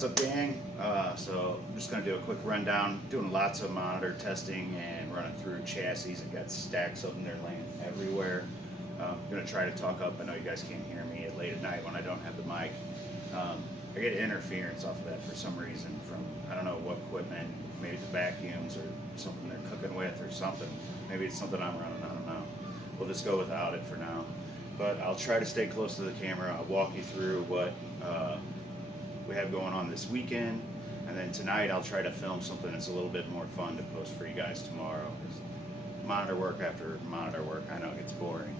What's up, gang? So I'm just going to do a quick rundown, doing lots of monitor testing and running through chassis. I've got stacks of them, they're laying everywhere. I'm going to try to talk up. I know you guys can't hear me late at night when I don't have the mic. I get interference off of that for some reason from, I don't know what equipment, maybe the vacuums or something they're cooking with or something. Maybe it's something I'm running, I don't know. We'll just go without it for now. But I'll try to stay close to the camera. I'll walk you through what we have going on this weekend, and then tonight I'll try to film something that's a little bit more fun to post for you guys tomorrow. Monitor work after monitor work, I know it gets boring.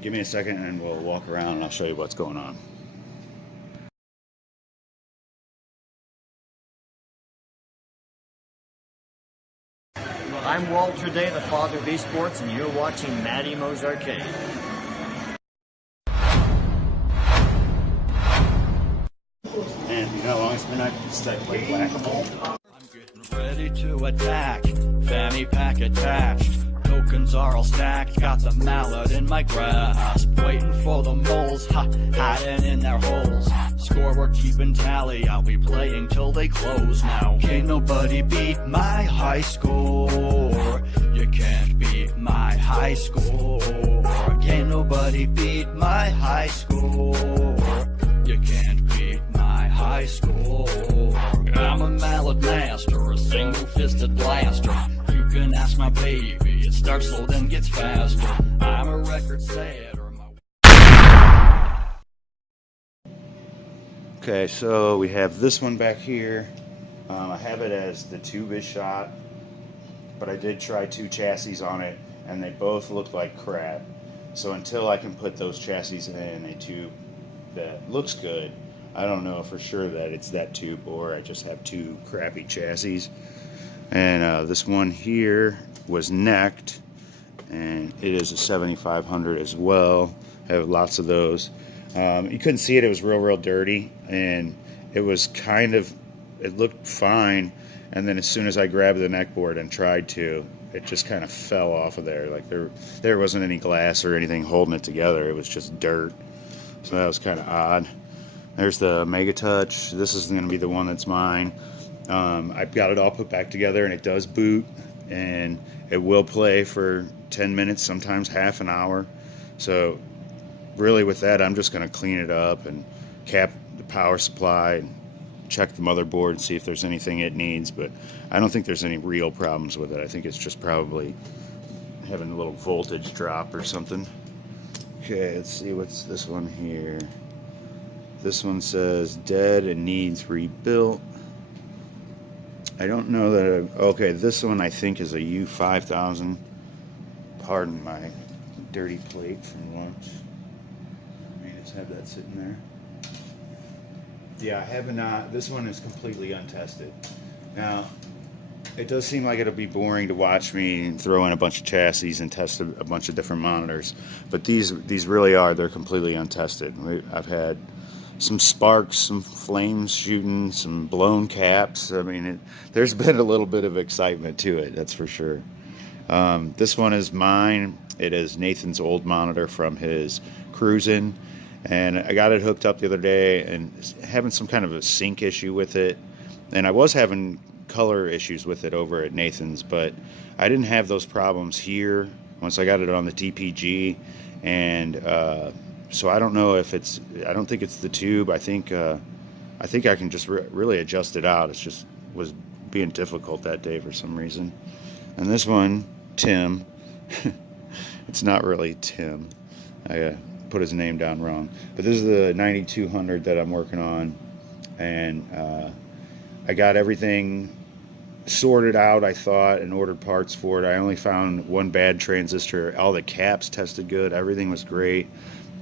Give me a second and we'll walk around and I'll show you what's going on. I'm Walter Day, the father of esports, and you're watching Matty Mo's Arcade. And you know how long it's been since I played Whac-A-Mole? I'm getting ready to attack, fanny pack attached. Tokens are all stacked, got the mallet in my grasp. Waiting for the moles, hiding in their holes. Score, we're keeping tally, I'll be playing till they close now. Can't nobody beat my high score. You can't beat my high score. Can't nobody beat my high score. You can't beat my high score. I'm a mallet master, a single-fisted blaster. You can ask my baby, it starts slow then gets faster. I'm a record setter. Okay, so we have this one back here. I have it as the tube is shot, but I did try 2 chassis on it and they both look like crap. So until I can put those chassis in a tube that looks good, I don't know for sure that it's that tube or I just have 2 crappy chassis. And this one here was necked, and it is a 7500 as well. I have lots of those. You couldn't see it, it was real dirty, and it was it looked fine, and then as soon as I grabbed the neck board and tried to, it just kind of fell off of there. Like there wasn't any glass or anything holding it together, it was just dirt. So that was kind of odd. There's the Mega Touch. This is going to be the one that's mine. I've got it all put back together and it does boot and it will play for 10 minutes, sometimes half an hour. So really with that, I'm just going to clean it up and cap the power supply and check the motherboard and see if there's anything it needs, but I don't think there's any real problems with it. I think it's just probably having a little voltage drop or something. Okay, let's see, what's this one here? This one says dead and needs rebuilt. I don't know that okay, this one I think is a U5000. Pardon my dirty plate from lunch. Let me just have that sitting there. Yeah, I have not. This one is completely untested. Now, it does seem like it'll be boring to watch me throw in a bunch of chassis and test a bunch of different monitors, but these really are. They're completely untested. I've had some sparks, some flames shooting, some blown caps. I mean, there's been a little bit of excitement to it, that's for sure. This one is mine. It is Nathan's old monitor from his cruising, and I got it hooked up the other day and having some kind of a sync issue with it, and I was having color issues with it over at Nathan's, but I didn't have those problems here once I got it on the DPG, and so I don't know if I don't think it's the tube. I think I can just really adjust it out. It just was being difficult that day for some reason. And this one, Tim, it's not really Tim. I put his name down wrong. But this is the 9200 that I'm working on, and I got everything sorted out, I thought, and ordered parts for it. I only found one bad transistor. All the caps tested good. Everything was great.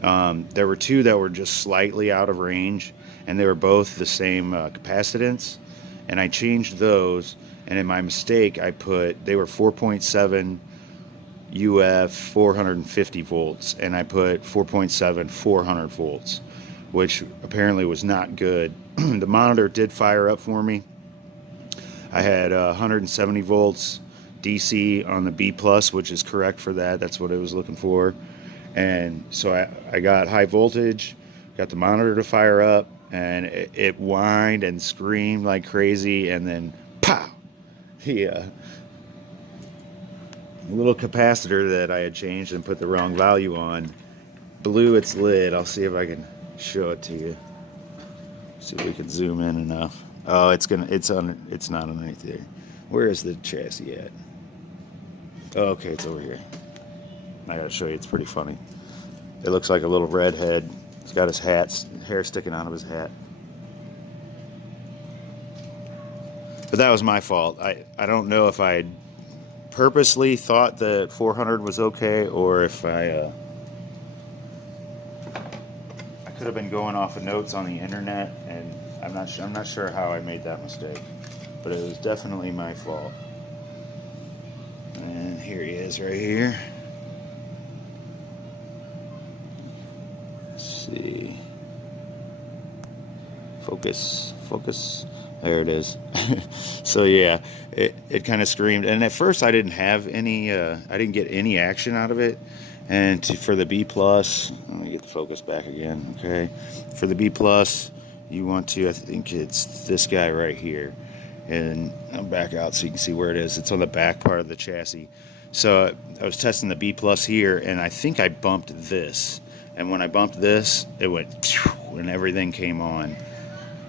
There were 2 that were just slightly out of range, and they were both the same capacitance, and I changed those, and in my mistake they were 4.7 UF 450 volts, and I put 4.7 400 volts, which apparently was not good. The monitor did fire up for me. I had 170 volts DC on the B+, which is correct for that. That's what I was looking for. And so I got high voltage, got the monitor to fire up, and it whined and screamed like crazy, and then pow! The little capacitor that I had changed and put the wrong value on blew its lid. I'll see if I can show it to you. See if we can zoom in enough. Oh, it's not underneath there. Where is the chassis at? Oh, okay, it's over here. I gotta show you. It's pretty funny. It looks like a little redhead. He's got his hair sticking out of his hat. But that was my fault. I don't know if I purposely thought that 400 was okay, or if I could have been going off of notes on the internet, and I'm not sure how I made that mistake, but it was definitely my fault. And here he is right here. Let's see. Focus. There it is. So yeah, it kind of screamed, and at first I didn't have any. I didn't get any action out of it. And for the B plus, let me get the focus back again. Okay, for the B plus, you want to. I think it's this guy right here, and I'll back out so you can see where it is. It's on the back part of the chassis. So I was testing the B plus here, and I think I bumped this. And when I bumped this, it went, and everything came on.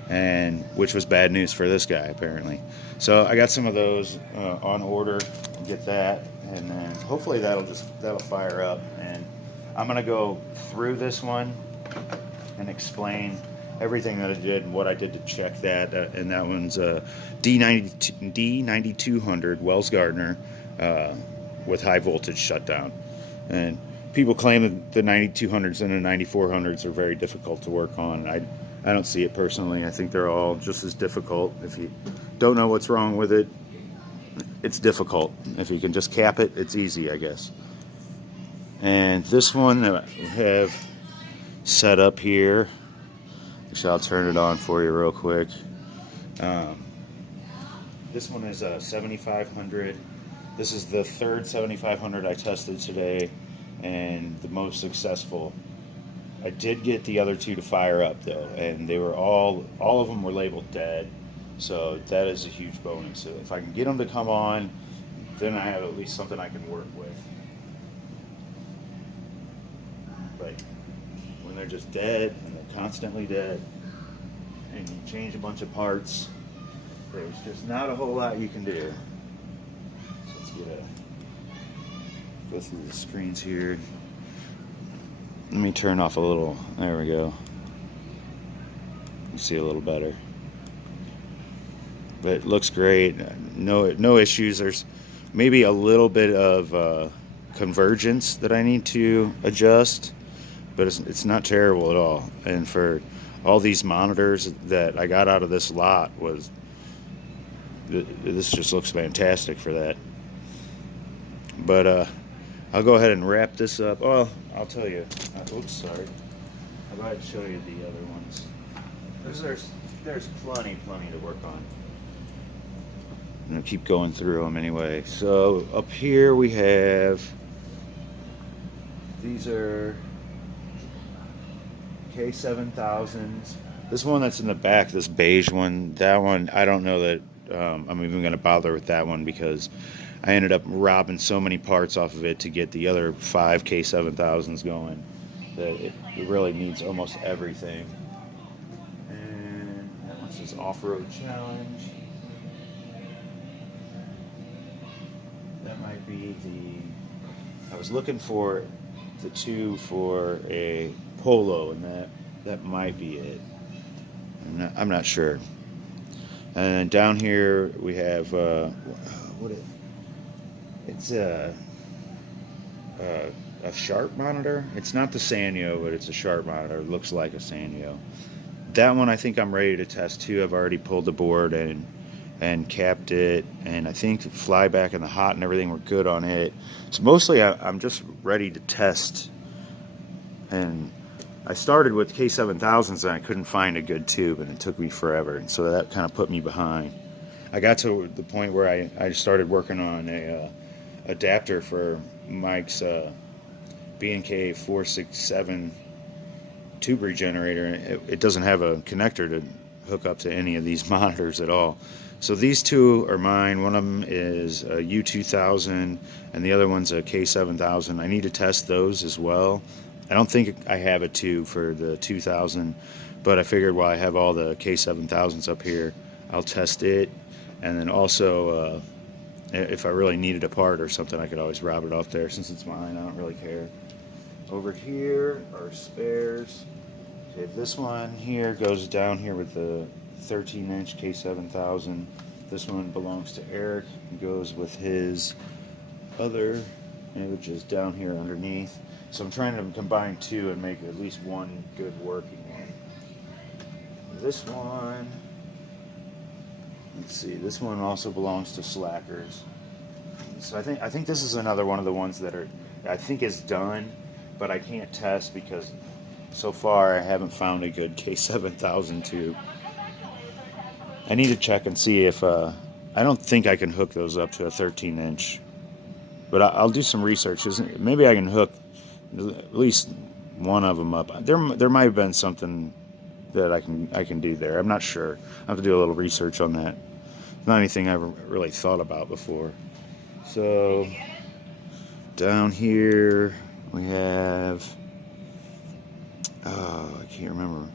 And which was bad news for this guy apparently. So I got some of those on order. Get that, and then hopefully that'll fire up. And I'm gonna go through this one and explain everything that I did and what I did to check that. And that one's D9200 Wells Gardner with high voltage shutdown. And people claim that the 9200s and the 9400s are very difficult to work on. I don't see it personally. I think they're all just as difficult. If you don't know what's wrong with it, it's difficult. If you can just cap it, it's easy, I guess. And this one I have set up here. Actually, I'll turn it on for you real quick. This one is a 7500. This is the third 7500 I tested today, and the most successful. I did get the other two to fire up though, and they were all of them were labeled dead, so that is a huge bonus. So if I can get them to come on, then I have at least something I can work with. But when they're just dead, and they're constantly dead, and you change a bunch of parts, there's just not a whole lot you can do. So let's go through the screens here. Let me turn off a little. There we go. You see a little better. But it looks great. No issues. There's maybe a little bit of convergence that I need to adjust, but it's not terrible at all. And for all these monitors that I got out of this lot, this just looks fantastic for that. But I'll go ahead and wrap this up. Well, I'll tell you. Oops, sorry. I'll go ahead and show you the other ones. There's plenty to work on. I'm gonna keep going through them anyway. So up here we have, these are K7000s. This one that's in the back, this beige one, that one, I don't know that I'm even gonna bother with that one, because I ended up robbing so many parts off of it to get the other 5 K7000s going that it really needs almost everything. And that one says Off-Road Challenge. That might be I was looking for the two for a Polo, and that might be it. I'm not sure. And down here we have it's a Sharp monitor. It's not the Sanyo, but it's a Sharp monitor. It looks like a Sanyo. That one I think I'm ready to test too. I've already pulled the board and capped it, and I think the flyback and the hot and everything were good on it. So mostly I'm just ready to test. And I started with K7000s and I couldn't find a good tube, and it took me forever, and so that kind of put me behind. I got to the point where I started working on a adapter for Mike's B&K 467 tube regenerator, and it doesn't have a connector to hook up to any of these monitors at all. So these two are mine. One of them is a U2000 and the other one's a K7000. I need to test those as well. I don't think I have a tube for the 2000, but I figured while I have all the K7000s up here, I'll test it. And then also, if I really needed a part or something, I could always route it off there. Since it's mine, I don't really care. Over here are spares. Okay, this one here goes down here with the 13-inch K7000. This one belongs to Eric. It goes with his other, which is down here underneath. So I'm trying to combine two and make at least one good working one. This one, let's see, this one also belongs to Slackers. So I think this is another one of the ones that I think is done, but I can't test because so far I haven't found a good K7000 tube. I need to check and see if I don't think I can hook those up to a 13-inch, but I'll do some research. Maybe I can hook at least one of them up. There might have been something that I can do there. I'm not sure. I have to do a little research on that. It's not anything I've really thought about before. So down here we have, I can't remember.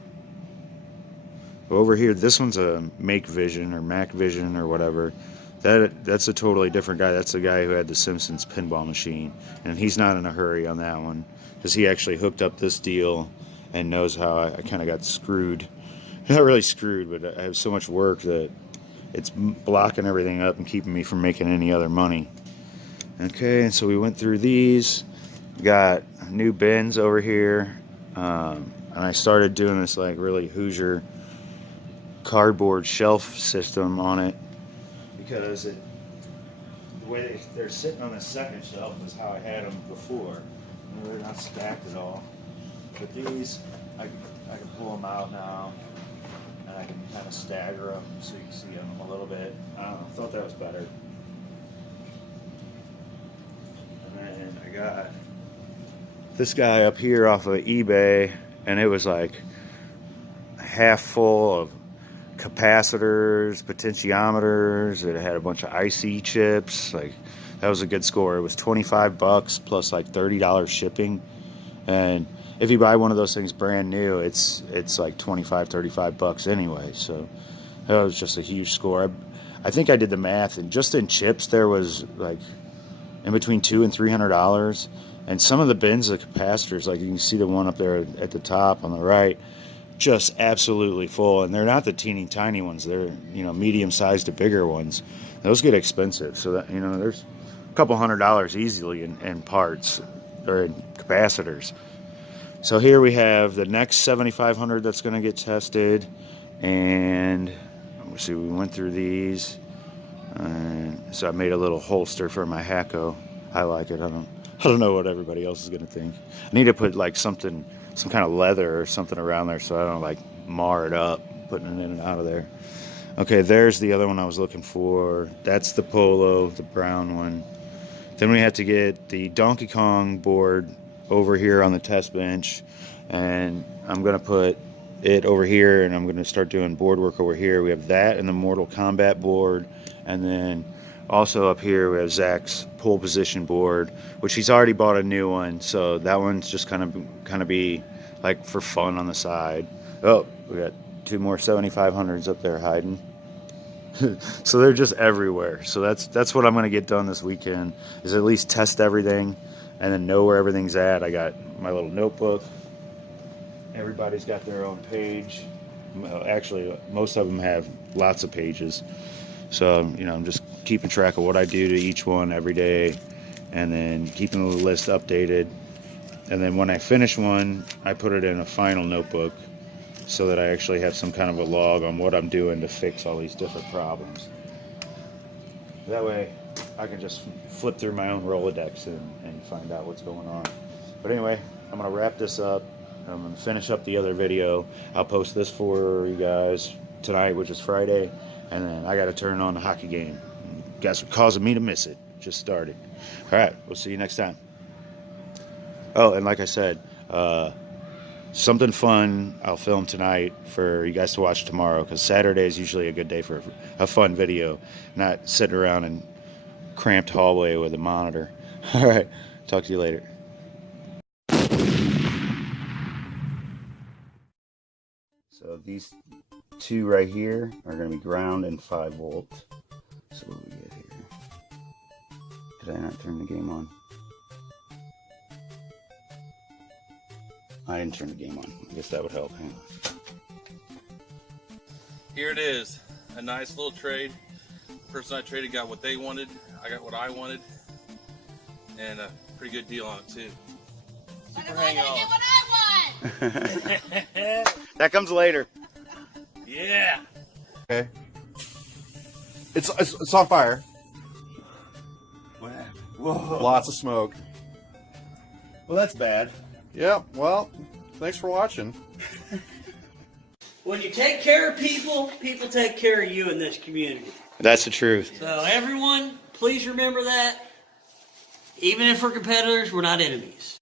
Over here, this one's a Makvision or Makvision or whatever. That's a totally different guy. That's the guy who had the Simpsons pinball machine, and he's not in a hurry on that one because he actually hooked up this deal and knows how I kind of got screwed. Not really screwed, but I have so much work that it's blocking everything up and keeping me from making any other money. Okay, and so we went through these. We got new bins over here, and I started doing this like really Hoosier cardboard shelf system on it because the way they're sitting on the second shelf is how I had them before. They're not stacked at all. But these, I can pull them out now, and I can kind of stagger them so you can see them a little bit. I don't know, thought that was better. And then I got this guy up here off of eBay, and it was like half full of capacitors, potentiometers. It had a bunch of IC chips. Like, that was a good score. It was $25 plus like $30 shipping, and if you buy one of those things brand new, it's like $25-35 anyway. So that was just a huge score. I think I did the math, and just in chips there was like in between $200 and $300. And some of the bins of capacitors, like you can see the one up there at the top on the right, just absolutely full. And they're not the teeny tiny ones. They're, medium sized to bigger ones. Those get expensive. So that, there's a couple $100 easily in parts or in capacitors. So here we have the next 7500 that's going to get tested, and let's see, we went through these, and so I made a little holster for my Whac-A-Mole. I like it. I don't know what everybody else is going to think. I need to put like some kind of leather or something around there so I don't like mar it up putting it in and out of there. Okay, there's the other one I was looking for. That's the Polo, the brown one. Then we have to get the Donkey Kong board over here on the test bench, and I'm going to put it over here, and I'm going to start doing board work over here. We have that and the Mortal Kombat board, and then also up here we have Zach's pole position board, which he's already bought a new one, so that one's just kind of be like for fun on the side. Oh, we got two more 7500s up there hiding. So they're just everywhere. So that's what I'm going to get done this weekend, is at least test everything and then know where everything's at. I got my little notebook. Everybody's got their own page. Actually, most of them have lots of pages. So, I'm just keeping track of what I do to each one every day, and then keeping the list updated. And then when I finish one, I put it in a final notebook so that I actually have some kind of a log on what I'm doing to fix all these different problems. That way, I can just flip through my own Rolodex and find out what's going on. But anyway, I'm going to wrap this up. I'm going to finish up the other video. I'll post this for you guys tonight, which is Friday. And then I got to turn on the hockey game. You guys are causing me to miss it. Just started. All right, we'll see you next time. Oh, and like I said, something fun I'll film tonight for you guys to watch tomorrow, because Saturday is usually a good day for a fun video, not sitting around in cramped hallway with a monitor. All right, talk to you later. So these two right here are going to be ground and 5 volt. So what do we get here? Did I not turn the game on? I didn't turn the game on. I guess that would help. Hang on. Here it is. A nice little trade. The person I traded got what they wanted. I got what I wanted. And a pretty good deal on it too. Super hang on. What I want. That comes later. Yeah. Okay. It's on fire. Whoa. Lots of smoke. Well, that's bad. Yeah, well, thanks for watching. When you take care of people, people take care of you in this community. That's the truth. So everyone, please remember that. Even if we're competitors, we're not enemies.